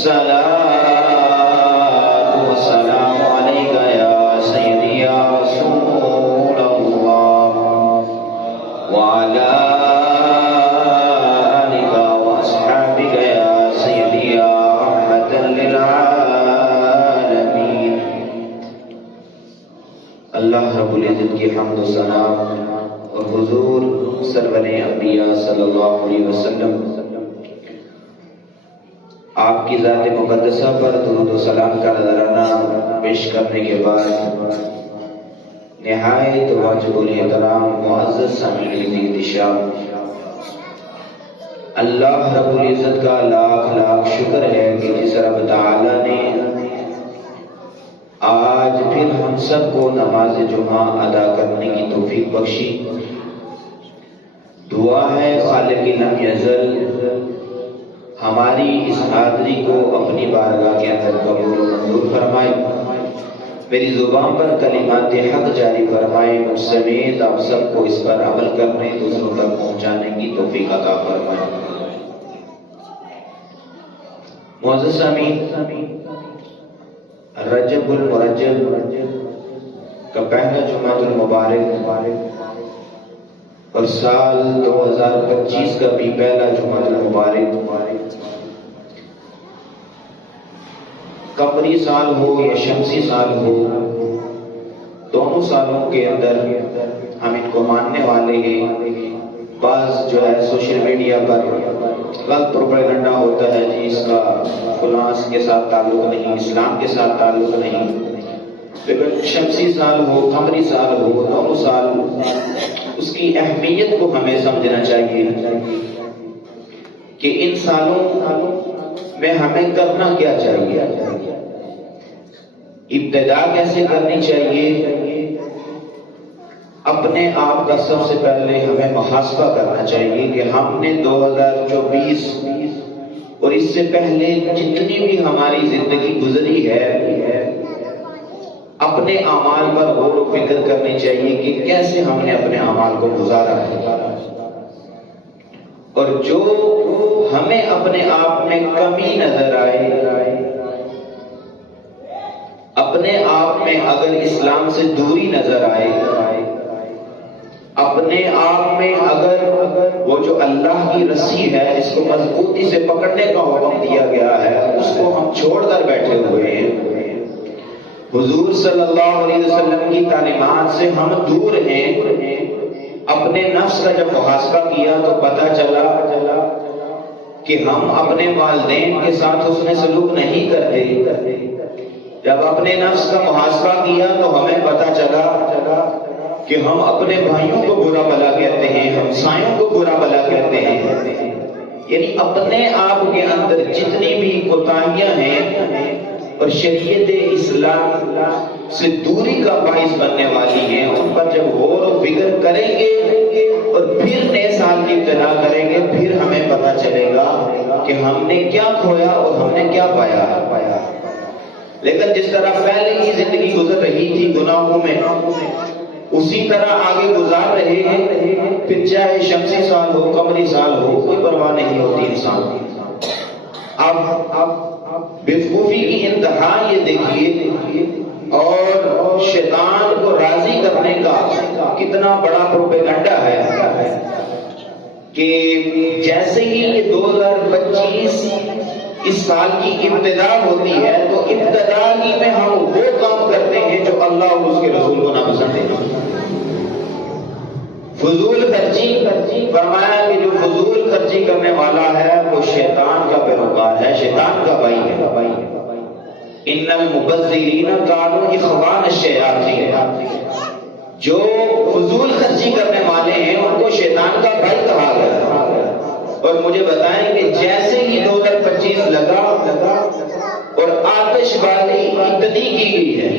الصلاة والسلام عليك يا سيدي يا رسول الله وعلى آلك وأصحابك يا سيدي يا رحمة للعالمين. اللہ رب العزت کی حمد و ثنا اور حضور سرور انبیاء صلی اللہ علیہ وسلم آپ کی ذات مقدسہ پر درود و سلام کا نذرانہ پیش کرنے کے بعد نہایت واجب الاحترام معزز سامعین احتشام، اللہ رب العزت کا لاکھ لاکھ شکر ہے کہ جس رب تعالی نے آج پھر ہم سب کو نماز جمعہ ادا کرنے کی توفیق بخشی. دعا ہے خالق لم یزل ہماری اس حاضری کو اپنی بارگاہ کے اندر قبول و منظور فرمائے، میری زبان پر کلمات حق جاری فرمائے، مجھ سمیت آپ سب کو اس پر عمل کرنے دوسروں تک پہنچانے کی توفیق عطا فرمائے. معزز سامعین، رجب المرجب کا پہلا جمعہ المبارک اور سال 2025 کا بھی پہلا جمعہ المبارک قمری سال ہو یا شمسی سال ہو، دونوں سالوں کے اندر ہم ان کو ماننے والے ہیں. بعض جو ہے سوشل میڈیا پر غلط پروپیگنڈا ہوتا ہے جی اس کا فلاں کے ساتھ تعلق نہیں، اسلام کے ساتھ تعلق نہیں. لیکن شمسی سال ہو قمری سال ہو، دونوں سال اس کی اہمیت کو ہمیں سمجھنا چاہیے کہ ان سالوں میں ہمیں کرنا کیا چاہیے، ابتدا کیسے کرنی چاہیے. اپنے آپ کا سب سے پہلے ہمیں محاسبہ کرنا چاہیے کہ ہم نے 2024 اور اس سے پہلے جتنی بھی ہماری زندگی گزری ہے اپنے اعمال پر غور و فکر کرنی چاہیے کہ کیسے ہم نے اپنے اعمال کو گزارا ہے، اور جو ہمیں اپنے آپ میں کمی نظر آئے، اپنے آپ میں اگر اسلام سے دوری نظر آئے، اپنے آپ میں اگر وہ جو اللہ کی رسی ہے جس کو مضبوطی سے پکڑنے کا حکم دیا گیا ہے اس کو ہم چھوڑ کر بیٹھے ہوئے ہیں، حضور صلی اللہ علیہ وسلم کی تعلیمات سے ہم دور ہیں، اپنے نفس کا جب محاسبہ کیا تو پتہ چلا کہ ہم اپنے والدین کے ساتھ حسن سلوک نہیں کرتے. جب اپنے نفس کا محاسبہ کیا تو ہمیں پتہ چلا کہ ہم اپنے بھائیوں کو برا بھلا کہتے ہیں، ہمسایوں کو برا بھلا کہتے ہیں. یعنی اپنے آپ کے اندر جتنی بھی کوتاہیاں ہیں اور شریعت اسلام سے دوری کا باعث بننے والی ہیں، ان پر جب غور و فکر کریں گے اور پھر نئے سال کی ابتدا کریں گے، پھر ہمیں پتہ چلے گا کہ ہم نے کیا کھویا اور ہم نے کیا پایا. لیکن جس طرح پہلے کی زندگی گزر رہی تھی گناہوں میں، اسی طرح آگے گزار رہے ہیں، پھر چاہے شمسی سال ہو قمری سال ہو کوئی پرواہ نہیں ہوتی انسان. اب بیوقوفی کی انتہا یہ دیکھیے، اور شیطان کو راضی کرنے کا کتنا بڑا پروپیگنڈا ہے کہ جیسے ہی یہ 2025 اس سال کی ابتدا ہوتی ہے تو ابتدا ہی میں ہم وہ کام کرتے ہیں جو اللہ اور اس کے رسول کو ناپسند ہے. فضول خرچی فرمایا کہ جو فضول خرچی کرنے والا ہے وہ شیطان کا پیروکار ہے، شیطان کا بھائی ہے. ان المبذرین کانوا اخوان الشیاطین، جو فضول خرچی کرنے والے ہیں ان کو شیطان کا بھائی کہا گیا. اور مجھے بتائیں کہ جیسے ہی 2025 لگا اور آتش بازی اتنی کی گئی ہے،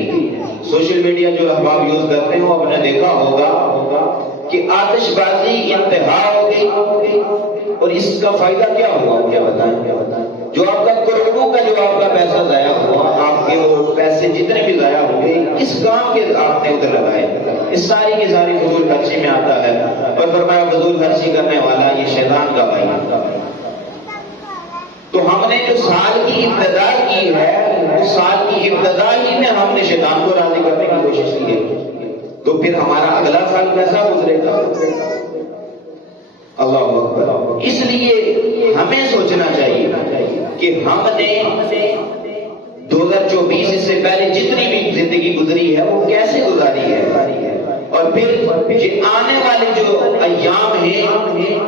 سوشل میڈیا جو احباب یوز کرتے ہیں وہ آپ نے دیکھا ہوگا کہ آتش بازی انتہا ہو گئی، اور اس کا فائدہ کیا ہوا کیا بتائیں. جو آپ کا کروڑوں کا جو آپ کا پیسہ ضائع ہوا، آپ کے وہ پیسے جتنے بھی ضائع ہوئے کس کام کے آپ نے ادھر لگائے، اس ساری کی ساری فضول خرچی میں آتا ہے. اور فرمایا فضول خرچی کرنے والا یہ شیطان کا بھائی. تو ہم نے جو سال کی کی ابتدا کی ہے، اس سال کی ابتدا ہی میں ہم نے شیطان کو راضی کرنے کی کوشش کی ہے، تو پھر ہمارا اگلا سال کیسا گزرے گا؟ اللہ اکبر۔ اس لیے ہمیں سوچنا چاہیے کہ ہم نے 2024 سے پہلے جتنی بھی زندگی گزری ہے وہ کیسے گزاری ہے، اور پھر یہ آنے والے جو ایام ہیں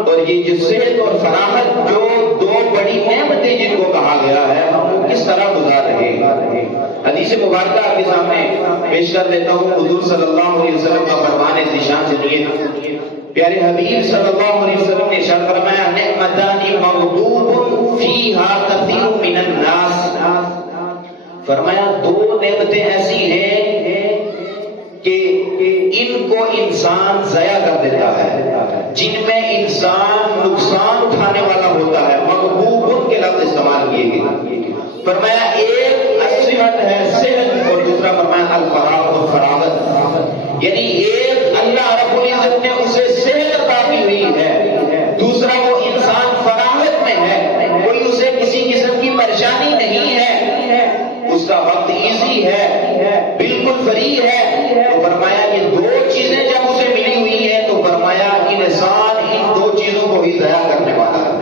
اور یہ جو صحت اور فراغت جو دو بڑی نعمتیں جن کو کہا گیا ہے، ہم وہ کس طرح گزار رہے ہیں۔ حدیث مبارکہ آپ کے سامنے پیش کر دیتا ہوں، حضور صلی اللہ علیہ وسلم کا فرمان ذیشان سنیے۔ پیارے حبیب صلی اللہ علیہ وسلم نے ارشاد فرمایا، نعمتان مغبوب فیہا کثیر من الناس، فرمایا دو نعمتیں ایسی ہیں کہ ان کو انسان ضائع کر دیتا ہے، جن میں انسان نقصان اٹھانے والا ہوتا ہے۔ مغبوب کے لفظ استعمال کیے گئے، فرمایا ایک صحت ہے، صحت، اور دوسرا فرمایا الفراغ اور فراغت، یعنی ایک اللہ رب العزت نے اسے صحت عطا کی ہوئی ہے، دوسرا وہ انسان فراغت میں ہے، کوئی اسے کسی قسم کی پریشانی نہیں ہے، اس کا وقت ایزی ہے، بالکل فری ہے۔ تو فرمایا یہ دو چیزیں جب اسے ملی ہوئی ہیں تو فرمایا انسان ان دو چیزوں کو ہی ضائع کرنے والا ہے۔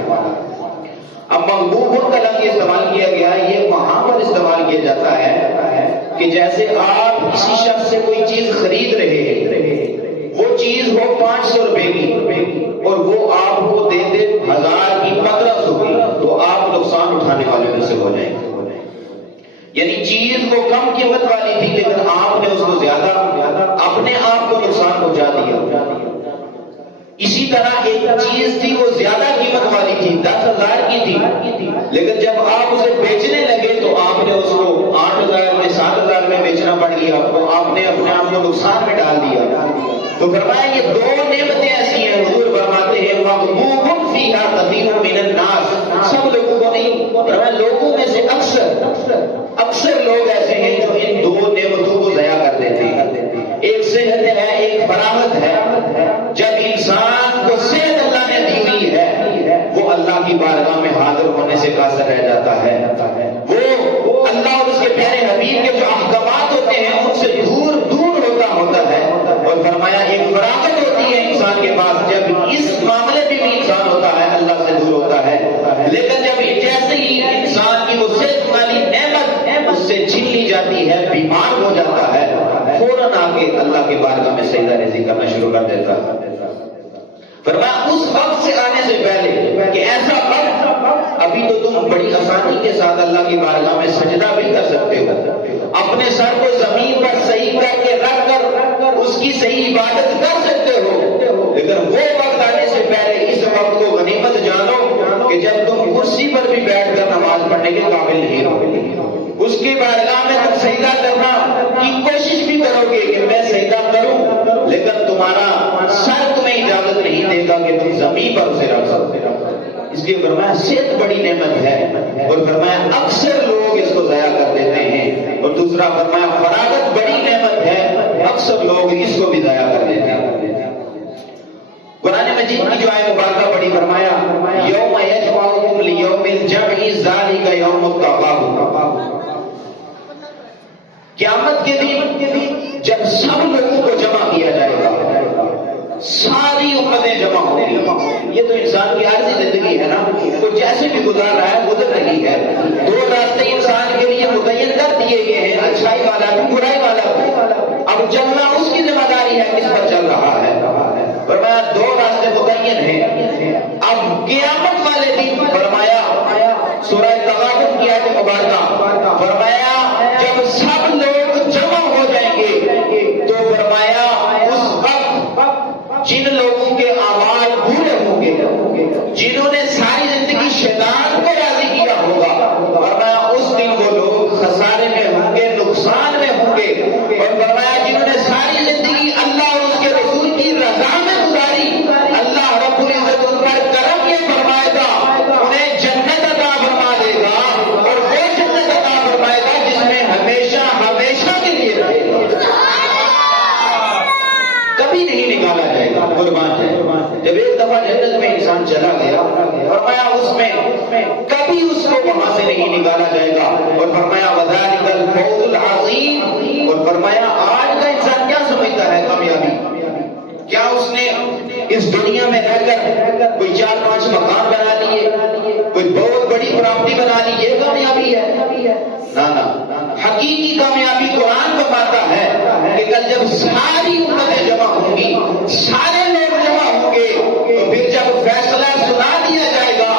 اب مغبوب کا لفظ استعمال کیا گیا، یہ وہاں پر استعمال کیا جاتا ہے کہ جیسے آپ کسی شخص سے کوئی چیز خرید رہے ہیں، وہ چیز ہو 500 روپے کی اور وہ آپ کو دے دے 1000 کی 1500 کی، تو آپ نقصان اٹھانے والے میں سے ہو جائیں گے۔ یعنی چیز وہ کم قیمت والی تھی لیکن آپ نے اس کو زیادہ اپنے آپ کو نقصان پہنچا دیا۔ اسی طرح ایک چیز تھی وہ زیادہ قیمت والی تھی، 10,000 کی تھی، لیکن جب آپ اسے بیچنے لگے تو آپ نے اس کو 8,000 میں 7,000 میں بیچنا پڑ گیا، تو آپ نے اپنے آپ کو نقصان میں ڈال دیا۔ تو فرمایا یہ دو نعمتیں ایسی ہیں، حضور فرماتے ہیں مغبوب فیہا کثیر من الناس، سب لوگوں کو نہیں، فرمایا لوگوں میں سے اکثر لوگ ایسے ہیں جو ان دو نعمتوں کو ضائع کر دیتے ہیں۔ ایک صحت ہے، ایک فراغت ہے۔ جب انسان کو صحت اللہ نے دی ہوئی ہے وہ اللہ کی بارگاہ میں حاضر ہونے سے قاصر رہ جاتا ہے، وہ اللہ اور اس کے پیارے حبیب کے جو احکامات ہوتے ہیں ان سے دور ہوتا ہے، اور فرمایا ایک فراغت ہوتی ہے انسان کے پاس، جب اس معاملے میں بھی انسان ہوتا ہے اللہ سے دور ہوتا ہے، لیکن جب جیسے ہی انسان کی وہ صحت والی نعمت اس سے چھین لی جاتی ہے، بیمار ہو جاتا ہے، فوراً آ کے اللہ کے بارگاہ میں سجدہ ریزی کرنا شروع کر دیتا ہے۔ فرمایا اس وقت سے آنے سے پہلے کہ ایسا وقت، ابھی تو تم بڑی آسانی کے ساتھ اللہ کی بارگاہ میں سجدہ بھی کر سکتے ہو، اپنے سر کو زمین پر صحیح کر کے رکھ کر اس کی صحیح عبادت کر سکتے ہو، لیکن وہ وقت آنے سے پہلے اس وقت کو غنیمت جانو کہ جب تم کرسی پر بھی بیٹھ کر نماز پڑھنے کے قابل نہیں رہو، اس کی بارگاہ میں تم سجدہ کرنا کی کوشش بھی کرو گے کہ میں سجدہ کروں، لیکن تمہارا سر تمہیں اجازت نہیں دے گا کہ تم زمین پر اسے رکھ سکتے۔ اس لیے فرمایا صحت بڑی نعمت ہے، اور فرمایا اکثر لوگ اس کو ضائع کر دیتے ہیں، اور دوسرا فرمایا فراغت بڑی نعمت ہے، اکثر لوگ اس کو بھی ضائع کر دیتے ہیں۔ قرآن مجید کی جو آیت مبارکہ پڑھی، فرمایا یوم یجمعکم لیوم الجمع ذالک یوم التغابن، قیامت کے دن جب سب لوگوں کو جمع کیا جائے گا، ساری امتیں جمع ہوگی۔ یہ تو انسان کی عارضی زندگی ہے نا، وہ جیسے بھی گزار رہا ہے گزر رہی ہے، دو راستے انسان کے لیے متعین کر دیے گئے ہیں، اچھائی والا بھی برائی والا بھی، اب چلنا اس کی ذمہ داری ہے کس پر چل رہا ہے۔ فرمایا دو راستے متعین ہیں، اب قیامت والے دن فرمایا سورہ تغابن کی آیت مبارکہ، فرمایا جب سب لوگ جمع ہو جائیں گے تو فرمایا اس وقت جن لوگوں کے اعمال برے ہوں گے، جنہوں نے ساری زندگی شیطان کو راضی کیا ہوگا، فرمایا اس دن وہ لوگ خسارے میں ہوں گے، نقصان میں ہوں گے، اور فرمایا جنہوں نے ساری زندگی اللہ اور اس کے رسول کی رضا میں گزاری، اللہ رب العزت ان پر کرم یہ فرمائے گا، کبھی اس کو وہاں سے نہیں نکالا جائے گا. اور فرمایا وذالک الفوز العظیم. اور فرمایا آج کا انسان کیا سمجھتا ہے کامیابی؟ کیا اس نے اس دنیا میں رہ کر کوئی 4-5 مکان بنا لیے، کوئی بہت بڑی پراپرٹی بنا لی، یہ کامیابی ہے؟ نہ. حقیقی کامیابی قرآن فرماتا ہے کہ کل جب ساری امتیں جمع ہوں گی، سارے لوگ جمع ہوں گے، تو پھر جب فیصلہ سنا دیا جائے گا،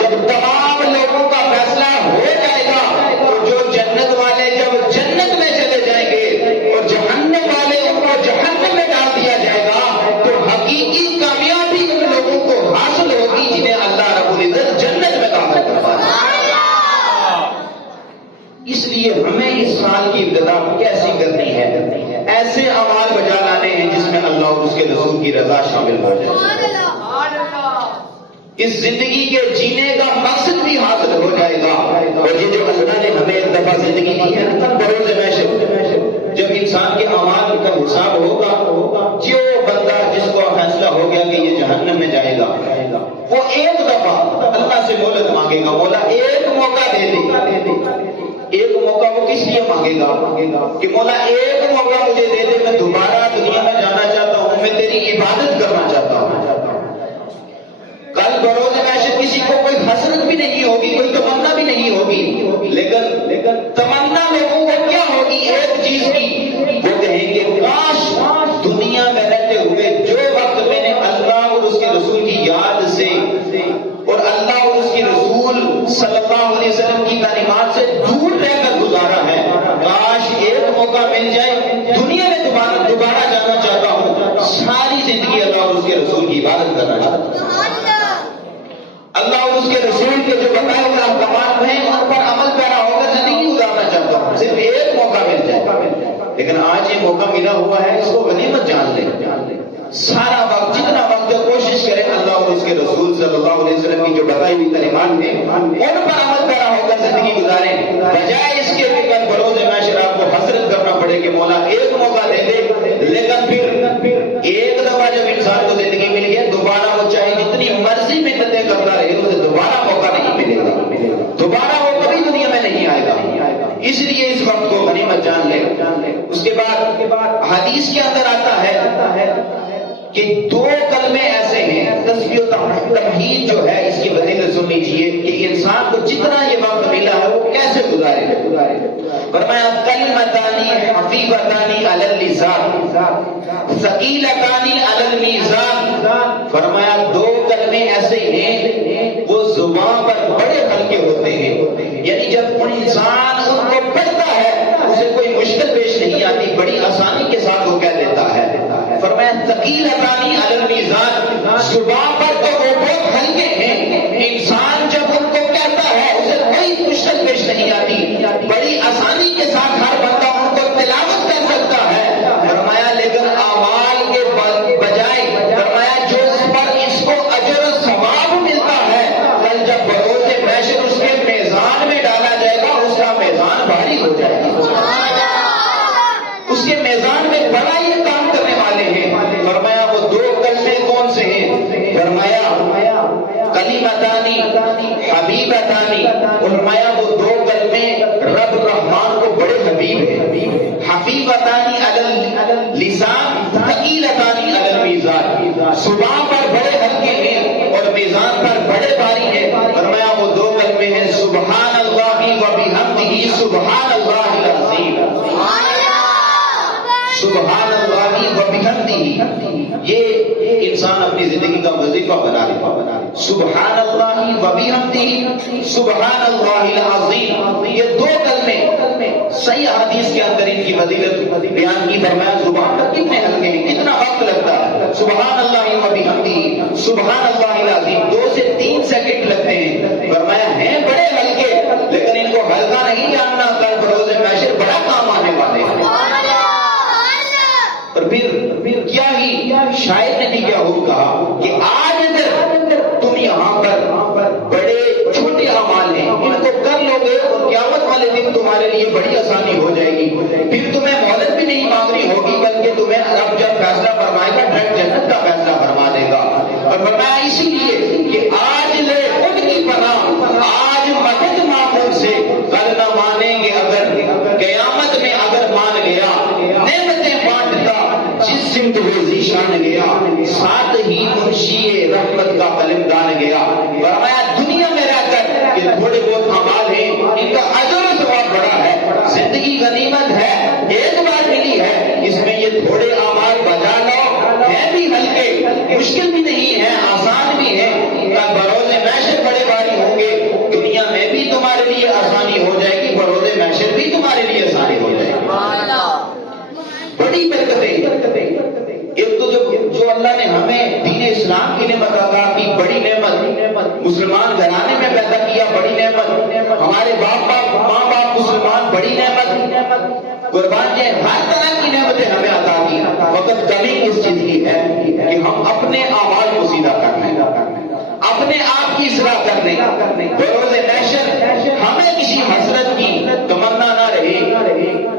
جب تمام لوگوں کا فیصلہ ہو جائے گا، تو جو جنت والے جب جنت میں چلے جائیں گے اور جہنم والے ان کو جہنم میں ڈال دیا جائے گا، تو حقیقی کامیابی ان لوگوں کو حاصل ہوگی جنہیں اللہ رب العزت جنت میں داخل کروانا ہے. اس لیے ہمیں اس سال کی ابتدا کیسی کرنی ہے؟ ایسے اعمال بجا لانے ہیں جس میں اللہ اور اس کے رسول کی رضا شامل ہو جائے. اس زندگی کے جینے کا مقصد بھی حاصل ہو جائے گا. اور یہ جو اللہ نے ہمیں ایک دفعہ زندگی دی ہے نا، بروز محشر جب انسان کے اعمال کا حساب ہوگا، جو بندہ جس کو فیصلہ ہو گیا کہ یہ جہنم میں جائے گا، وہ ایک دفعہ اللہ سے مہلت مانگے گا، مولا ایک موقع دے دے. ایک موقع وہ کس لیے مانگے گا کہ مولا ایک موقع مجھے دے دے، میں دوبارہ دنیا میں جانا چاہتا ہوں، میں تیری عبادت کرنا چاہتا ہوں. کل بروز محشر کسی کو کوئی حسرت بھی نہیں ہوگی، کوئی تمنا بھی نہیں ہوگی، لیکن تمنا لوگوں کو کیا ہوگی؟ ایک چیز کی، وہ کہیں گے کاش دنیا میں رہتے ہوئے جو وقت میں نے اللہ اور اس کے رسول کی یاد سے اور اللہ اور اس کے رسول صلی اللہ علیہ وسلم کی تعلیمات سے دور رہ کر گزارا ہے، کاش ایک موقع مل جائے، دنیا میں دوبارہ جانا چاہتا ہوں، ساری زندگی اللہ اور اس کے رسول کی عبادت کرنا چاہتا ہوں، اللہ اور اس کے رسول کے جو بتائے ہوئے احکامات ہیں ان پر عمل پیرا ہو کر زندگی گزارنا چاہتا ہوں، صرف ایک موقع مل جائے. لیکن آج یہ موقع ملا ہوا ہے، اس کو غنیمت جان لیں. سارا وقت، جتنا وقت جو کوشش کریں اللہ اور اس کے رسول صلی اللہ علیہ وسلم کی جو بتائی ہوئی تعلیمات ہیں ان پر عمل پیرا ہو کر زندگی گزاریں، بجائے اس کے کہ بروز محشر آپ کو حسرت کرنا پڑے کہ مولا ایک موقع دے دے. لیکن پھر ایک دفعہ جب انسان کو زندگی مل گیا، دوبارہ وہ چاہے جتنی مرضی محنتیں کرتا رہے، اسے دوبارہ موقع نہیں ملے گا، دوبارہ وہ کبھی دنیا میں نہیں آئے گا. اس لیے اس وقت کو غنیمت جان لے. اس کے بعد حدیث کے اندر آتا ہے کہ 2 کلمے ایسے ہیں، تسبیح و تمہید جو ہے اس کی فضیلت سن لیجیے کہ انسان کو جتنا یہ وقت ملا ہے وہ کیسے گزارے. فرمایا کلمتان خفیفتان علی اللسان ثقیلتان علی المیزان. فرمایا 2 کلمے ایسے ہیں وہ زبان پر بڑے ہلکے ہوتے ہیں، یعنی جب انسان ان کو پڑھتا ہے اسے کوئی مشکل پیش نہیں آتی، بڑی آسانی کے ساتھ وہ کہہ دیتا ہے. فرمایا ثقیلتان علی المیزان، زبان پر تو وہ بہت ہلکے ہیں، انسان جب ان کو کہتا ہے اسے کوئی مشکل پیش نہیں آتی، بڑی آسانی کے ساتھ ہر بندہ ان کو تلاوت کر سکتا ہے. فرمایا لیکن اعمال کے بجائے فرمایا جو اس پر اس کو اجر و ثواب ملتا ہے، کل جب بروز محشر اس کے میزان میں ڈالا جائے گا، اس کا میزان بھاری ہو جائے گا، اس کے میزان میں بڑا یہ کام کرنے والے ہیں. فرمایا وہ 2 کلمے کون سے ہیں؟ فرمایا کلمتانی حبیبتانی. فرمایا وہ 2 کلمے رب رحمان کو بڑے حبیب ہیں. حبیبتانی علی اللسان ثقیلتانی علی المیزان، زبان پر بڑے ہلکے ہیں اور میزان پر بڑے بھاری ہیں. فرمایا وہ 2 کلمے ہیں سبحان اللہ و بحمدہ سبحان اللہ العظیم. سبحان اللہ و بحمدہ، یہ انسان اپنی زندگی کا وظیفہ بنا لے. سبحان اللہ و بحمدہ سبحان اللہ العظیم، یہ 2 کلمے صحیح حدیث کے اندر ان کی فضیلت بیان کی. فرمایا زبان پر کتنے ہلکے ہیں، کتنا وقت لگتا ہے. سبحان اللہ و بحمدہ سبحان اللہ العظیم 2 سے 3 سیکنڈ لگتے ہیں. فرمایا ہیں بڑے ہلکے، لیکن ان کو ہلکا نہیں جاننا، کل بروز محشر بڑا کام آنے والے ہیں. اور پھر کیا ہی شاعر نے بھی کیا خوب کہا کہ آج اگر تم یہاں پر بڑے چھوٹے اعمال ہیں، ان کو کر لو گے اور قیامت والے دن تمہارے لیے بڑی آسانی ہو جائے گی، پھر تمہیں مہلت بھی نہیں مانگنی ہوگی، بلکہ تمہیں رب جب فیصلہ فرمائے گا ڈائریکٹ جنت کا فیصلہ فرما دے گا. اور فرمایا اسی لیے کہ آج لے ان کی پناہ، ان کا اجر و ثواب بڑا ہے. زندگی غنیمت ہے، ایک بار ملی ہے، اس میں یہ تھوڑے اعمال بجا لو، ہیں بھی ہلکے، مشکل بھی نہیں ہے، آسان بھی ہے. بروز محشر بڑے بھاری ہوں گے. دنیا میں بھی تمہارے لیے آسانی ہو جائے گی، بروز محشر بھی تمہارے لیے آسانی ہو جائے گی. بڑی برکتیں. ایک تو جو اللہ نے ہمیں دین اسلام کی نعمت عطا کی، بڑی نعمت. مسلمان گھرانے میں پیدا کیا، بڑی نعمت. ہمارے ماں باپ مسلمان، بڑی نعمت. قربان جائے، ہر طرح کی نعمتیں ہمیں عطا کی. وقت کمی اس چیز کی ہے کہ ہم اپنے اعمال کو سیدھا کرنے، اپنے آپ کی اصلاح کرنے. بروز محشر ہمیں کسی حسرت کی تمنا نہ رہے.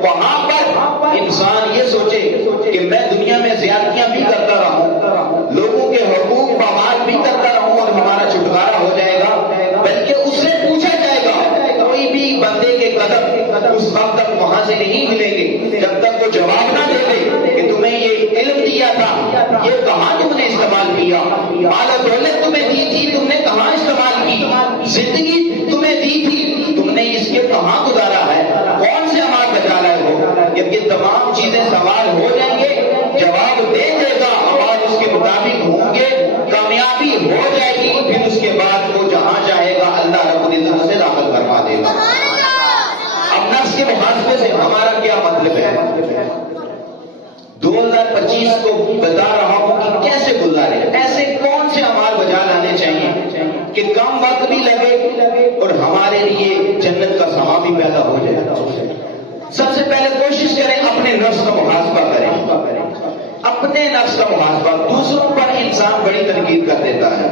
وہاں پر انسان یہ سوچے کہ میں دنیا میں زیادتیاں بھی کرتا رہوں، لوگوں کے حقوق پامال بھی کرتا رہوں اور ہمارا چھٹکارا ہو جائے گا. بلکہ اس سے پوچھا جائے گا، کوئی بھی بندے کے قدم اس وقت تک وہاں سے نہیں ملیں گے جب تک وہ جواب نہ دے دے کہ تمہیں یہ علم دیا تھا، یہ کہاں تم نے استعمال کیا؟ مال و دولت تمہیں دی تھی، تم نے کہاں استعمال کی؟ زندگی تمہیں دی تھی، تم نے اس کے کہاں گزارا ہے؟ کون سے اعمال بچا لائے ہو؟ جب یہ تمام چیزیں سوال ہو جائیں گے، جواب دے دے گا، اعمال اس کے مطابق ہوں گے، کامیابی ہو جائے گی. پھر اس کے بعد وہ جہاں چاہے گا اللہ رب العزت سے داخل کروا دے گا. اب نفس کے محاسبے سے ہمارا کیا مطلب ہے؟ 2025 کو بتا رہا ہوں کہ کیسے گزارے، ایسے کون سے اعمال بجا لانے چاہیے کہ کم وقت بھی لگے اور ہمارے لیے جنت کا سما بھی پیدا ہو جائے. سب سے پہلے کوشش کریں اپنے نفس کا محاسبہ کریں. اپنے نفس کا محاسبہ. دوسروں پر انسان بڑی تنقید کر دیتا ہے،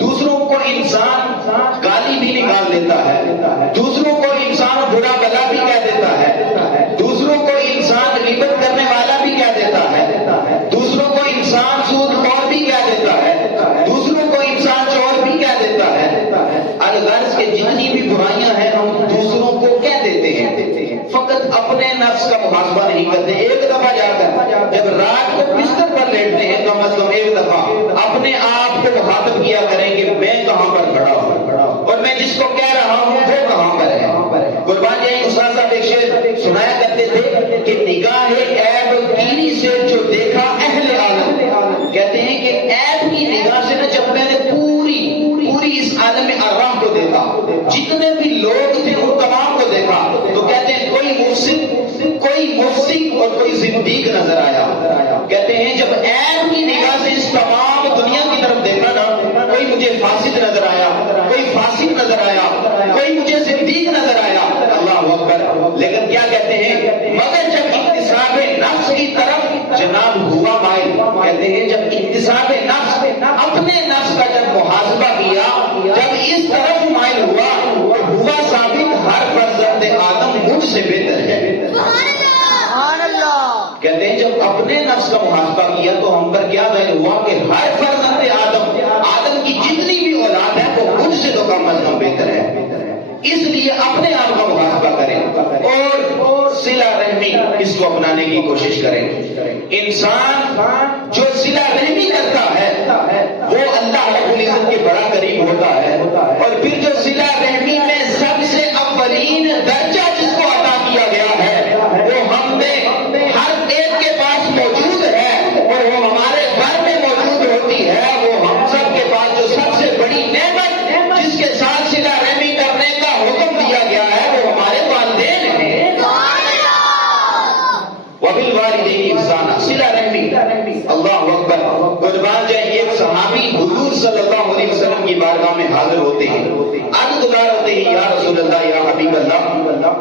دوسروں کو انسان گالی بھی نکال دیتا ہے، دوسروں کو انسان برا بلا بھی کہہ دیتا ہے، دوسروں کو انسان غیبت کرنے والا بھی کہہ دیتا ہے، دوسروں کو انسان سود خور بھی کہہ دیتا ہے، دوسروں کو انسان چور بھی کہہ دیتا ہے. الغرض کے جتنی بھی برائیاں ہیں ہم دوسروں کو کہہ دیتے ہیں، فقط اپنے نفس کا محاسبہ نہیں کرتے. ایک دفعہ جا کر جب رات کو بستر پر لیٹتے ہیں کم از کم ایک دفعہ اپنے آپ کو مخاطب کیا کریں کہ میں کہاں پر کھڑا ہوں اور میں جس کو کہہ رہا ہوں وہ کہاں پر ہے. قربان جائیں، استاد صاحب ایک شعر سنایا کرتے تھے کہ نگاہ عیب گیری سے جو دیکھا اہل عالم. کہتے ہیں کہ عیب کی نگاہ سے نہ جب میں نے پوری اس عالم ارواح کو دیکھا، جتنے بھی لوگ تھے ان تمام کو دیکھا، تو کہتے ہیں کوئی مفسد اور کوئی زندیق نظر آیا. کہتے ہیں جب عیب کی نگاہ سے اس تمام دنیا کی طرف دیکھا نا، کوئی مجھے فاسد نظر آیا، کوئی فاسق نظر آیا، کوئی مجھے زندیق نظر آیا. اللہ اکبر. لیکن کیا کہتے ہیں، مگر جب اکتساب نفس کی طرف جناب ہوا مائل. کہتے ہیں جب اکتساب نفس، اپنے نفس کا جب محاسبہ کیا، جب اس طرف مائل ہوا ثابت ہر فرزند آدم مجھ سے بہتر ہے. کہتے ہیں جب اپنے نفس کا محاسبہ کیا تو ہم پر کیا ظاہر ہوا کہ ہر فرزند آدم کی جتنی بھی اولاد ہے وہ مجھ سے تو کم از کم بہتر ہے. اس لیے اپنے آپ کا محاسبہ کریں اور صلہ رحمی اس کو اپنانے کی کوشش کریں. انسان جو صلہ رحمی کرتا ہے وہ اللہ رب العزت کے بڑا قریب ہوتا ہے. اور پھر جو صلہ رحمی میں سب سے اولین درجہ جس کو عطا کیا گیا ہے وہ ہم میں ہر ایک کے پاس موجود ہے اور وہ ہمارے گھر میں موجود ہوتی ہے. وہ ہم سب کے پاس جو سب سے بڑی نعمت جس کے ساتھ صلہ رحمی کرنے کا حکم دیا گیا ہے وہ ہمارے والدین ہیں. وبالوالدین احسانا، صلہ رحمی. اللہ اکبر. قربان جائیں، ایک صحابی حضور صلی اللہ علیہ وسلم کی بارگاہ میں حاضر ہوتے ہیں، عرض گزار ہوتے ہیں، یا رسول اللہ، یا حبیب اللہ،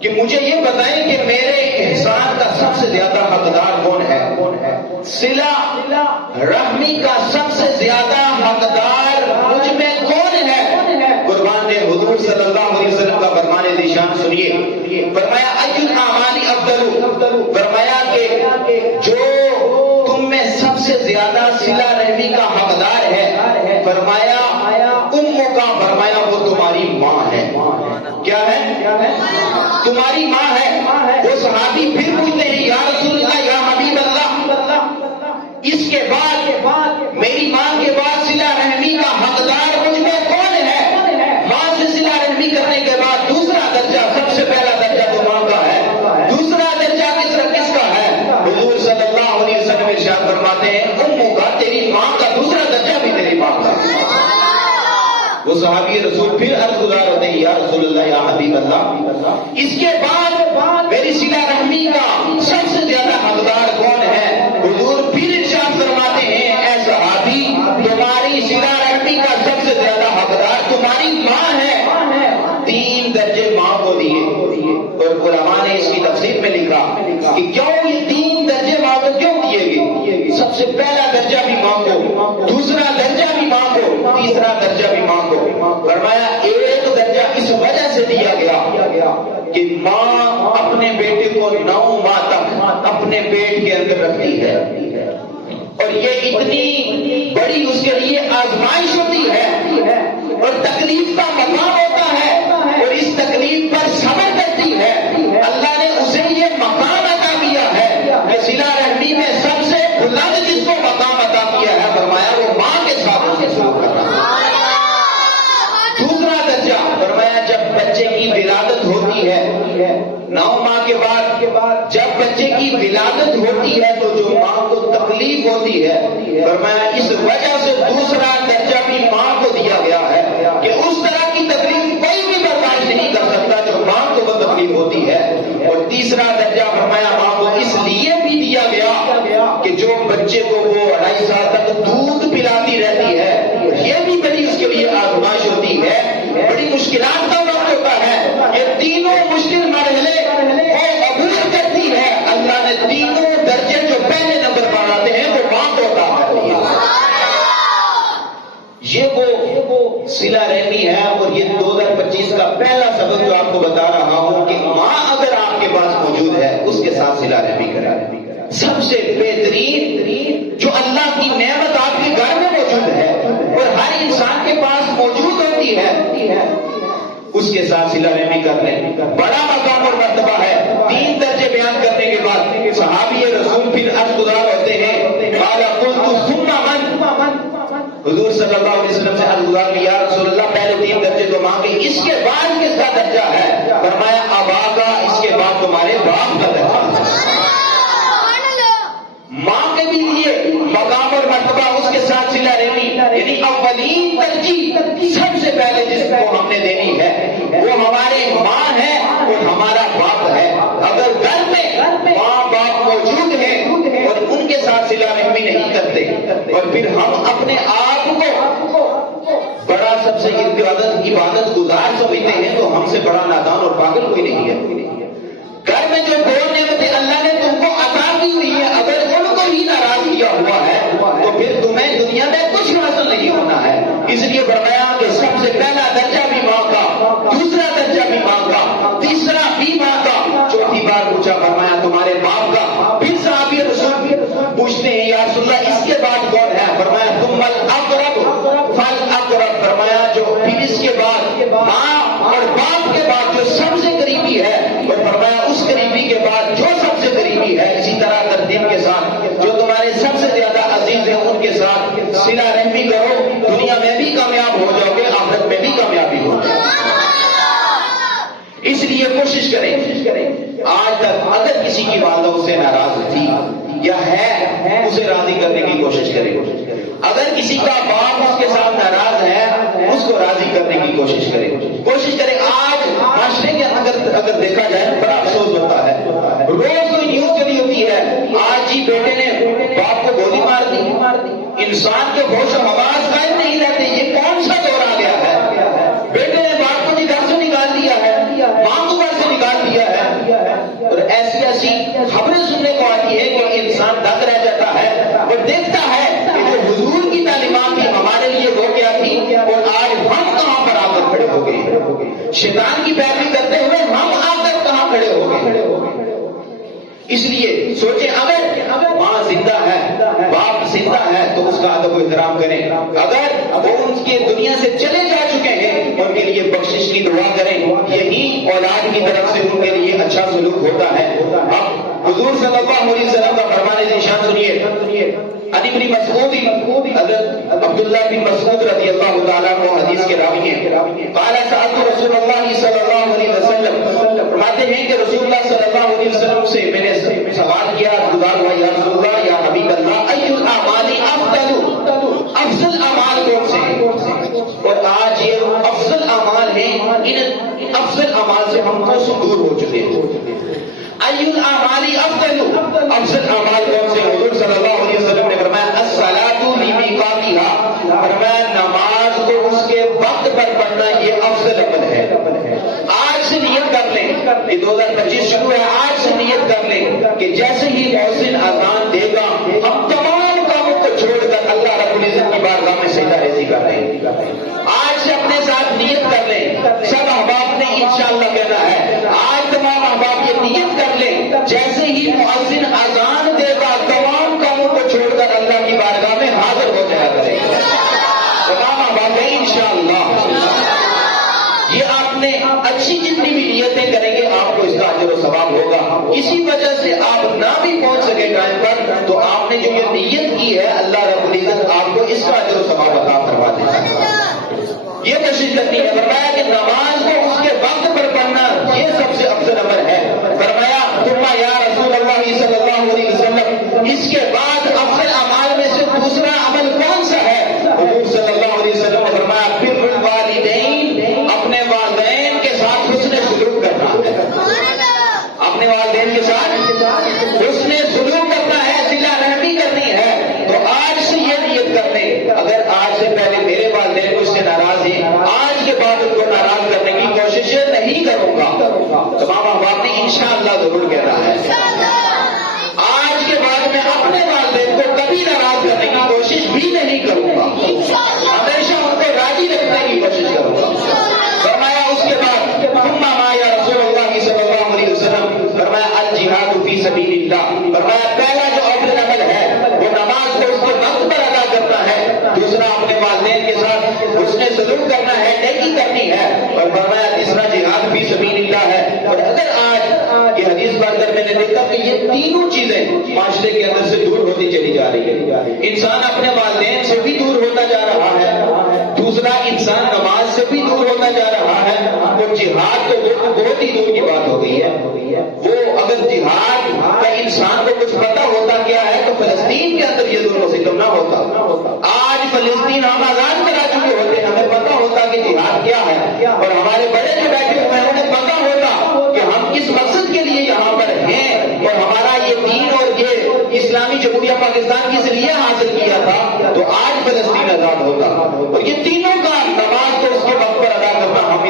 کہ مجھے یہ بتائیں کہ میرے احسان کا سب سے زیادہ حقدار کون ہے؟ صلہ رحمی کا سب سے زیادہ حقدار مجھ میں کون ہے؟ قربان نے حضور صلی اللہ علیہ وسلم کا فرمان ذیشان سنیے. فرمایا ای الاعمال افضل. فرمایا کہ جو تم میں سب سے زیادہ صلہ رحمی کا حقدار ہے، فرمایا اموں کا، فرمایا وہ تمہاری ماں ہے. کیا ہے؟ تمہاری ماں ہے. وہ صحابی پھر پوچھتے ہیں، یا رسول اللہ، یا حبیب اللہ، اس کے بعد میری ماں کے بعد صلہ رحمی کا حقدار مجھ میں کون ہے؟ ماں سے صلہ رحمی کرنے کے بعد صحابی رسول پھر عرض گزار ہوتے ہیں، یا رسول اللہ، یا حبیب اللہ، اس کے بعد میری صلہ رحمی کا سب سے زیادہ حقدار کون ہے؟ حضور پھر ارشاد فرماتے ہیں، اے صحابی، تمہاری صلہ رحمی کا سب سے زیادہ حقدار تمہاری ماں ہے۔ 3 درجے ماں کو دیے، اور علماء نے اس کی تفسیر میں لکھا کہ کیوں یہ 3 درجے ماں کو کیوں دیے گئے؟ سب سے پہلا درجہ بھی ماں کو، دوسرا درجہ بھی ماں کو، تیسرا درجہ بھی ماں کو۔ فرمایا ایک درجہ اس وجہ سے دیا گیا کہ ماں اپنے بیٹے کو 9 ماہ تک اپنے پیٹ کے اندر رکھتی ہے، اور یہ اتنی بڑی اس کے لیے آزمائش ہوتی ہے اور تکلیف کا مقام ہوتا ہے، اور اس تکلیف پر صبر کرتی ہے۔ اللہ نے اسے یہ مقام عطا کیا ہے کہ صلہ رحمی میں سب سے بلند جس کو مقام عطا کیا ہے، فرمایا وہ ماں کے ساتھ اس کے سلوک کر رہا ہے۔ دوسرا درجہ فرمایا جب بچے کی ولادت ہوتی ہے، 9 ماہ کے بعد جب بچے کی ولادت ہوتی ہے تو جو ماں کو تکلیف ہوتی ہے، فرمایا اس وجہ سے دوسرا درجہ بھی ماں کو دیا گیا ہے کہ اس طرح کی تکلیف کوئی بھی برداشت نہیں کر سکتا جو ماں کو وہ تکلیف ہوتی ہے۔ اور تیسرا درجہ فرمایا ماں کو اس لیے بھی دیا گیا کہ جو بچے کو وہ 2.5 سال تک دودھ پلاتی رہتی ہے، یہ بھی بڑی اس کے لیے آزمائش ہوتی ہے، بڑی مشکلات کا وقت ہوتا ہے۔ یہ تینوں مشکل مرحلے وہ عبور کرتی ہے، اللہ نے تینوں درجے جو پہلے نمبر پر آتے ہیں وہ ماں کو عطا کر دیا۔ یہ وہ صلہ رحمی ہے، اور یہ 2025 کا پہلا سبق جو آپ کو بتا رہا ہوں کہ ماں اگر آپ کے پاس موجود ہے اس کے ساتھ صلہ رحمی کریں۔ سب سے بہترین جو اللہ کی نعمت آپ کے گھر میں موجود ہے اور ہر انسان کے پاس موجود ہوتی ہے، اس کے ساتھ صلہ رحمی کر لیں۔ بڑا مقام اور مرتبہ ہے۔ 3 درجے بیان کرنے کے بعد صحابی رسول پھر عرض گزار ہوتے ہیں، قال قلت ثم من، حضور صلی اللہ علیہ وسلم سے عرض گزار یا رسول اللہ پہلے 3 درجے تو ماں کے، اس کے بعد کس کا درجہ ہے؟ فرمایا ابا کا، اس کے بعد تمہارے باپ کا درجہ ہے۔ ماں کے بھی لیے مقام اور مرتبہ، اس کے ساتھ صلہ رحمی، یعنی اولین ترجیح سب سے پہلے جس کو ہم نے دینی ہے وہ ہمارے ماں ہے اور ہمارا باپ ہے۔ اگر گھر میں ماں باپ موجود ہیں اور ان کے ساتھ صلہ رحمی نہیں کرتے، اور پھر ہم اپنے آپ کو بڑا سب سے عبادت گزار سمجھتے ہیں، تو ہم سے بڑا نادان اور پاگل کوئی نہیں ہے۔ گھر میں جو 2 نعمتیں اللہ نے تم کو عطا کی ہوئی ہے، اگر ان کو ہی ناراض کیا ہوا ہے تو پھر تمہیں دنیا میں کچھ حاصل نہیں ہونا ہے۔ اس لیے فرمایا کہ سب سے پہلا درجہ بھی ماں کا، دوسرا درجہ بھی ماں کا، تیسرا بھی ماں کا، چوتھی بار پوچھا فرمایا تمہارے باپ کا۔ پھر صحابی رسول پوچھتے ہیں یا رسول اللہ اس کے بعد کون ہے؟ فرمایا ثم الاقرب فالاقرب، فرمایا جو پھر اس کے بعد ماں اور باپ کے بعد جو سب سے قریبی ہے، اور فرمایا اس قریبی کے بعد جو سب سے قریبی ہے، اسی طرح ترتیب کے ساتھ جو تمہارے سب سے زیادہ عزیز ہیں ان کے ساتھ صلہ رحمی کرو، دنیا میں بھی کامیاب ہو جاؤ گے، آخرت میں بھی کامیابی ہو جائے گی۔ اس لیے کوشش کریں آج تک اگر کسی کی والدہ اس سے ناراض تھی یا ہے، اسے راضی کرنے کی کوشش کریں۔ اگر کسی کا باپ اس کے ساتھ ناراض ہے، اس کو راضی کرنے کی کوشش کریں۔ آج معاشرے کے اگر دیکھا جائے بڑا افسوس ہوتا ہے، روز کوئی نیوز چلی ہوتی ہے، آج جی بیٹے نے باپ کو گولی مار دی۔ انسان کے ہوش و حواس قائم نہیں رہتے، یہ کون سا دور آ گیا ہے؟ بیٹے نے باپ کو گھر سے نکال دیا ہے، ماں کو گھر سے نکال دیا ہے، اور ایسی خبریں سننے کو آتی ہے کہ انسان دنگ رہ جاتا ہے اور دیکھتا ہے کہ جو حضور کی تعلیمات تھی ہمارے لیے وہ کیا تھی، اور آج ہم کہاں پر آ کر کھڑے ہو گئے، شیطان کی پیروی کرتے ہوئے ہم آ کر کہاں کھڑے ہو گئے۔ اس لیے سوچیں اگر ماں زندہ ہے، باپ زندہ ہے تو اس کا ادب و احترام کریں۔ اگر وہ ان کی دنیا سے چلے جا چکے ہیں ان کے لیے بخشش کی دعا کریں، یہی اولاد کی طرف سے ان کے لیے اچھا سلوک ہوتا ہے۔ اب حضور صلی اللہ علیہ وسلم کا فرمان نشان سنیے، عن ابن مسعود، حضرت عبداللہ بن مسعود رضی اللہ تعالیٰ عنہ حدیث کے راوی ہیں، قال سألت رسول اللہ صلی اللہ علیہ وسلم، فرماتے ہیں کہ رسول اللہ صلی اللہ علیہ وسلم سے میں نے سوال کیا، گزار ہوا یا رسول اللہ یا حبیب اللہ، ای الاعمال افضل، افضل اعمال کون سے؟ اور آج یہ ان افضل اعمال سے ہم کو دور ہو چکے ہیں۔ ایل اعمال افضل، افضل اعمال کون سے؟ حضور صلی اللہ علیہ وسلم نے فرمایا الصلاۃ لمیقاتھا، فرمایا نماز کو اس کے وقت پر پڑھنا یہ افضل عمل ہے۔ آج سے نیت کر لیں، یہ 2025 شروع ہے، آج سے نیت کر لیں کہ جیسے ہی محسن اذان دے گا ہم تمام کاموں کو چھوڑ کر اللہ رب العزت کی بارگاہ میں سجدہ ریزی کر رہے ہیں۔ آج سے اپنے ساتھ نیت کر لیں، سب احباب نے انشاءاللہ کہنا ہے، آج تمام احباب یہ نیت کر لیں جیسے ہی محسن اذان دے گا تمام کاموں کو چھوڑ کر اللہ کی بارگاہ میں حاضر ہو جایا کریں گے تمام احباب ہیں انشاءاللہ۔ یہ آپ نے اچھی جتنی بھی نیتیں کریں گے آپ کو اس کا اجر و ثواب ہوگا۔ اسی وجہ سے آپ نہ بھی پہنچ سکے ٹائم پر تو آپ نے جو یہ نیت کی ہے اللہ رب العزت آپ کو اس کا اجر و ثواب عطا کروا دے گا۔ یہ کوشش کرنی ہے، فرمایا کہ نماز کو اس کے وقت پر پڑھنا یہ سب سے افضل عمل ہے۔ فرمایا ثم یا رسول اللہ صلی اللہ علیہ وسلم، اس کے بعد افضل اعمال میں سے دوسرا عمل کون سا ہے؟ حضور صلی اللہ علیہ وسلم نے فرمایا بر الوالدین، اپنے والدین کے ساتھ حسن سلوک کرنا ہے۔ اپنے والدین کے ساتھ حسن سلوک کرنا ہے، صلہ رحمی کرنی ہے۔ تو آج سے یہ نیت کر لیں اگر آج سے پہلے میرے والدین مجھ سے ناراض ہیں، آج کے بعد ان کو ناراض کرنے کی کوشش نہیں کروں گا۔ تمام احباب نے انشاءاللہ ضرور کہنا ہے، آج کے بعد میں اپنے والدین کو کبھی ناراض کرنے کی کوشش بھی نہیں کروں گا، ہمیشہ ان کو راضی رکھنے کی کوشش کروں گا۔ فرمایا اس کے بعد ثم ما یا رسول اللہ صلی اللہ علیہ وسلم، فرمایا الجہاد فی سبیل اللہ، فرمایا پہلا جو افضل عمل ہے وہ نماز کو اس کے وقت پر ادا کرنا ہے، دوسرا اپنے والدین کے ساتھ حسن سلوک کرنا ہے، نیکی کرنی ہے، اور فرمایا تیسرا جہاد فی سبیل اللہ ہے۔ اور اگر آج یہ حدیث پڑھ کر میں نے دیکھا کہ یہ تینوں چیزیں معاشرے کے اندر سے دور ہوتی چلی جا رہی ہے، انسان اپنے والدین سے بھی دور ہوتا جا رہا ہے، دوسرا انسان نماز سے بھی دور ہوتا جا رہا ہے، اور جہاد تو بہت ہی دور کی بات ہو گئی ہے۔ وہ اگر جہاد کا انسان کو کچھ پتا ہوتا کیا ہے تو فلسطین کے اندر یہ ظلم و ستم نہ ہوتا۔ آج فلسطین ہم آزاد کرا چکے ہوتے، ہمیں پتا ہوتا کہ جہاد کیا ہے، اور ہمارے بڑے جو بیٹھے ہوئے ہیں انہیں پتا ہوتا کہ ہم کس مقصد کے لیے یہاں پر ہیں، اور ہمارا یہ دین اور یہ اسلامی جمہوریہ پاکستان کس لیے حاصل کیا تھا، تو آج فلسطین آزاد ہوتا۔ اور یہ تینوں کا نماز کو اس کے وقت پر ادا کرنا ہم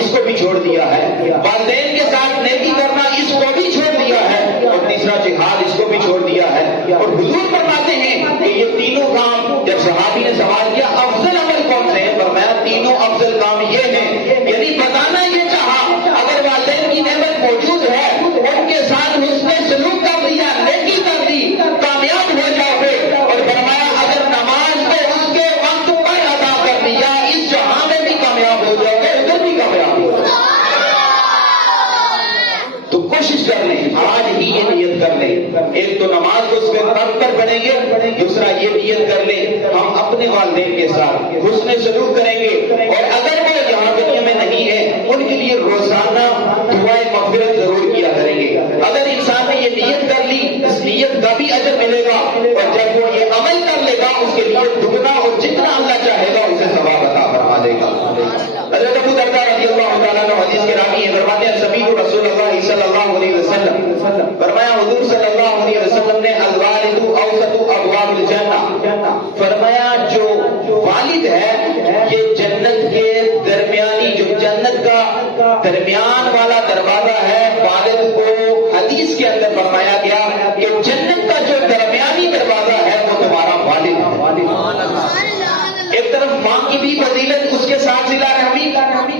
اس کو بھی چھوڑ دیا ہے، والدین کے ساتھ نیکی کرنا اس کو بھی چھوڑ دیا ہے، اور تیسرا جہاد اس کو بھی چھوڑ دیا ہے۔ اور حضور فرماتے ہیں کہ یہ تینوں کام، جب صحابی نے سوال کیا افضل عمل کون سے ہیں، فرمایا تینوں افضل کام یہ ہیں، یعنی بتانا یہ چاہا اگر والدین کی نعمت موجود ہے ان کے ساتھ حسن سلوک کر دیا، نیکی کر دی، کامیاب ہو جاؤ گے۔ اور فرمایا اگر نماز کو اس کے وقت پر ادا کر دیا اس جہاں میں بھی کامیاب ہو جاؤ گے، ادھر بھی کامیاب ہو جاؤ گے۔ تو کوشش کر لیں، آج ہی یہ نیت کر لیں، ایک تو نماز کو اس کے وقت پر پڑھیں گے، دوسرا یہ نیت کر لیں ہم اپنے والدین کے ساتھ حسن سلوک کریں گے، اور اگر وہ یہاں دنیا میں نہیں ہے ان کے لیے روزانہ دعائے مغفرت ضرور کیا کریں گے۔ اگر انسان نے یہ نیت کر لی اس نیت کا بھی اجر ملے گا، اور جب وہ یہ عمل کر لے گا اس کے لیے دگنا اور جتنا اللہ چاہے گا اسے ثواب عطا فرما دے گا۔ حضرت ابو درداء رضی اللہ تعالیٰ عنہ حدیث کے راوی ہیں، فرماتے ہیں سمیع رسول اللہ صلی اللہ علیہ وسلم، فرمایا حضور صلی اللہ علیہ وسلم نے الوالد اوسط ابواب الجنہ، فرمایا جو والد ہے یہ جنت کے درمیانی، جو جنت کا درمیان والا دروازہ ہے، والد کو حدیث کے اندر فرمایا گیا کہ جنت کا جو درمیانی دروازہ ہے وہ تمہارا والد ہے۔ ایک طرف ماں کی بھی فضیلت، اس کے ساتھ صلہ رحمی،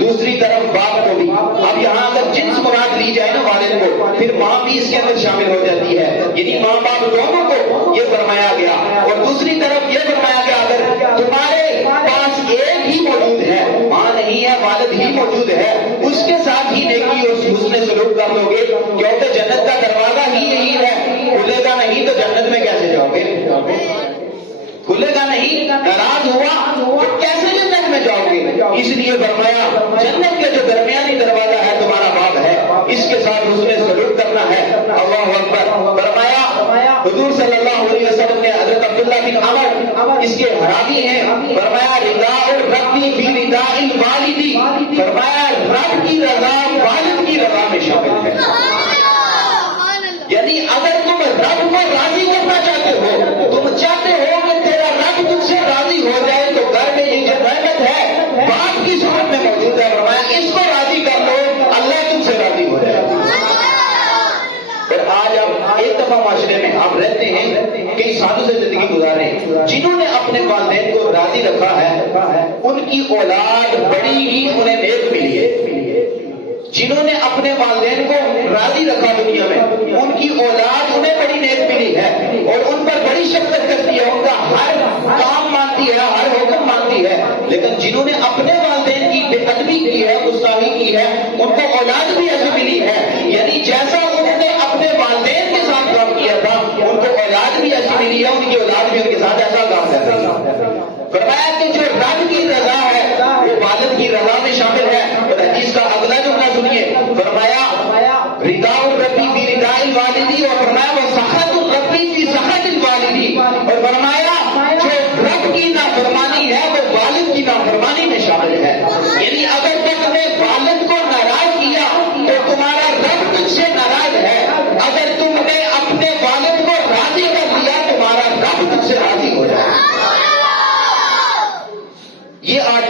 دوسری طرف باپ کو بھی۔ اب یہاں اگر جنس مراد لی جائے نا والد کو، پھر ماں بھی اس کے اندر شامل ہو جاتی ہے، یعنی ماں باپ دونوں کو یہ فرمایا گیا۔ اور دوسری طرف یہ فرمایا گیا اگر تمہارے پاس ایک ہی موجود ہے، ماں نہیں ہے والد ہی موجود ہے، اس کے ساتھ ہی نیکی اور حسن سلوک کر لو گے، کیونکہ جنت کا دروازہ ہی یہی ہے، کھلے گا نہیں تو جنت میں کیسے جاؤ گے؟ کھلے گا نہیں، ناراض ہوا تو کیسے جنت میں جاؤ گے؟ اس لیے فرمایا جنت کے جو درمیانی دروازہ ہے تمہارا باپ ہے، اس کے ساتھ حسن سلوک کرنا ہے۔ اللہ اکبر۔ فرمایا حضور صلی اللہ علیہ وسلم نے حضرت عبداللہ بن عمر اس کے حرامی ہیں، فرمایا رداء الربی فی رداء الوالدی، فرمایا رب کی رضا والد کی رضا میں شامل ہے۔ یعنی اگر تم رب کو راضی کرنا چاہتے ہو، تم چاہتے ہو کہ تیرا رب تم سے راضی ہو جائے، تو گھر میں یہ جو نعمت ہے باپ کی صورت میں موجود ہے، فرمایا اس کو راضی کر لو، اللہ تم سے راضی ہو جائے۔ اور آج آپ ایک دفعہ معاشرے میں آپ رہتے ہیں، کئی سالوں سے زندگی گزارے، جنہوں نے اپنے والدین کو راضی رکھا ہے ان کی اولاد بڑی ہی انہیں نیک ملی ہے۔ جنہوں نے اپنے والدین کو راضی رکھا دنیا میں، ان کی اولاد انہیں بڑی نیک ملی ہے اور ان پر بڑی شفقت کرتی ہے، ان کا ہر کام مانتی ہے، ہر حکم مانتی ہے۔ لیکن جنہوں نے اپنے والدین کی بے ادبی کی ہے، گستاخی کی ہے، ان کو اولاد بھی ایسی ملی ہے، یعنی جیسا انہوں نے اپنے والدین کے ساتھ کام کیا تھا ان کو اولاد بھی ایسی ملی ہے، ان کی اولاد بھی ان کے ساتھ ایسا کام کر رہی ہے۔ فرمایا کہ جو رب کی رضا ہے وہ والد کی رضا میں شامل ہے۔ اور حدیث کا اگلا جملہ سنیے، فرمایا رداء الربی فی رداء الوالدی، اور فرمایا وہ سخط الربی فی سخط الوالدی، اور فرمایا جو رب کی نافرمانی ہے وہ والد کی نافرمانی میں شامل ہے۔ یعنی اگر تم نے والد کو ناراض کیا تو تمہارا رب تجھ سے ناراض ہے، اگر تم نے اپنے والد کو راضی کر لیا تمہارا رب تجھ سے راضی ہو جائے۔ یہ آج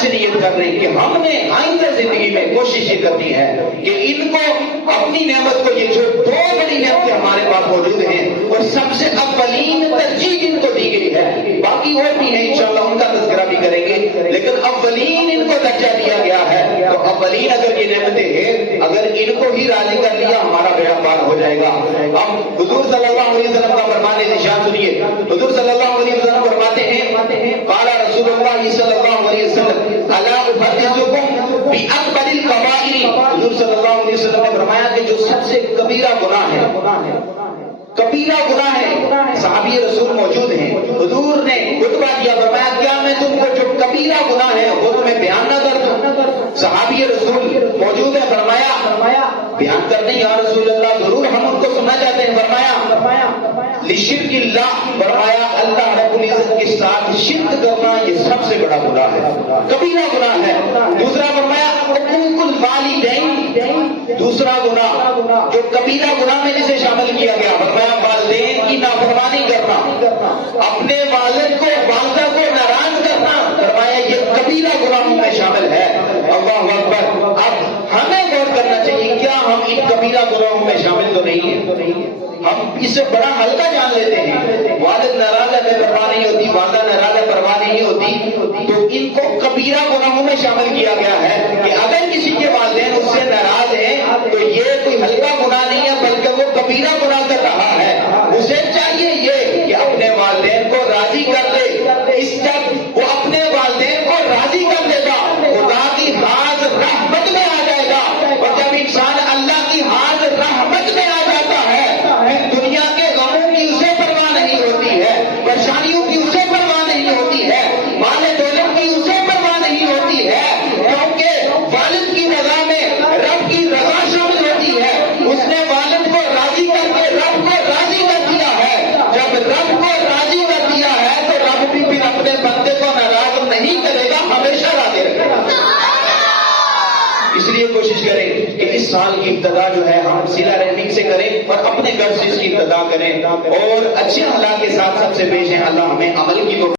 سے نیت کر رہے ہیں کہ ہم نے آئندہ زندگی میں کوشش یہ کرنی ہے کہ ان کو اپنی نعمت کو، یہ جو دو بڑی نعمتیں ہمارے پاس موجود ہیں اور سب سے اولین ترجیح ان کو دی گئی ہے، باقی اور بھی ہیں انشاءاللہ ان کا تذکرہ بھی کریں گے، لیکن اولین ان کو درجہ دیا گیا ہے۔ تو اولین اگر یہ نعمتیں ہیں، اگر ان کو ہی راضی کر لیا ہمارا بیڑا پار ہو جائے گا۔ اب حضور صلی اللہ علیہ وسلم کا فرمان نشان سنیے، حضور صلی اللہ علیہ وسلم فرماتے ہیں قال رسول اللہ صلی اللہ علیہ وسلم الا احدثکم باکبر الکبائر، حضور صلی اللہ علیہ وسلم نے فرمایا کہ جو سب سے کبیرہ گناہ ہے، کبیرہ گناہ ہے، صحابی رسول موجود ہیں، حضور نے خطبہ دیا، فرمایا کیا میں تم کو جو کبیرہ گناہ ہے وہ تمہیں بیان نہ کر دوں؟ صحابی رسول موجود ہے، فرمایا بیان کرنے یا رسول اللہ، ضرور ہم ان کو سننا چاہتے ہیں۔ فرمایا لشرک اللہ، فرمایا اللہ رب العزت کے ساتھ شرک کرنا یہ سب سے بڑا گناہ ہے، کبیرہ گناہ ہے۔ دوسرا فرمایا حقوق الوالدین، دوسرا گناہ جو کبیرہ گناہ میں جسے شامل کیا گیا، فرمایا والدین کی نافرمانی کرنا، اپنے والد کو والدہ کو ناراض کرنا، فرمایا یہ کبیرہ گناہوں میں شامل ہے۔ اللہ اکبر۔ اب ہمیں غور کرنا چاہیے کیا ہم ان کبیرہ گناہوں میں شامل تو نہیں ہیں؟ ہم اسے بڑا ہلکا جان لیتے ہیں، والد ناراض ہے پرواہ نہیں ہوتی، والدہ ناراض ہے پرواہ نہیں ہوتی، تو ان کو کبیرہ گناہوں میں شامل کیا گیا ہے کہ اگر کسی کے والدین اس سے ناراض ہیں تو یہ کوئی ہلکا گناہ نہیں ہے بلکہ وہ کبیرہ گناہ کر رہا ہے۔ اسے چاہیے یہ کہ اپنے والدین کو راضی کر دے، اس جب وہ اپنے والدین کو راضی کر دے گا خدا کی حاض رحمت میں آ جائے گا، اور جب انسان اللہ کی حاض رحمت میں آ جاتا ہے دنیا کے غموں کی اسے پرواہ نہیں ہوتی ہے، پریشانیوں کی اسے پرواہ نہیں ہوتی ہے، مال دولت کی اسے پرواہ نہیں ہوتی ہے، کیونکہ والد کی رضا میں رب کی رضا شامل ہوتی ہے۔ اس نے والد کو راضی کر کے رب کو راضی کر دیا ہے، جب رب کو راضی کر دیا ہے تو رب بھی پھر اپنے بندے کو ناراض نہیں کرے گا، ہمیشہ راضی رکھے گا۔ اس لیے کوشش کریں کہ اس سال کی ابتدا جو ہے ہم صلہ رحمی سے کریں اور اپنے گھر سے اس کی ابتدا کریں اور اچھے اخلاق کے ساتھ سب سے پیش ہیں۔ اللہ ہمیں عمل کی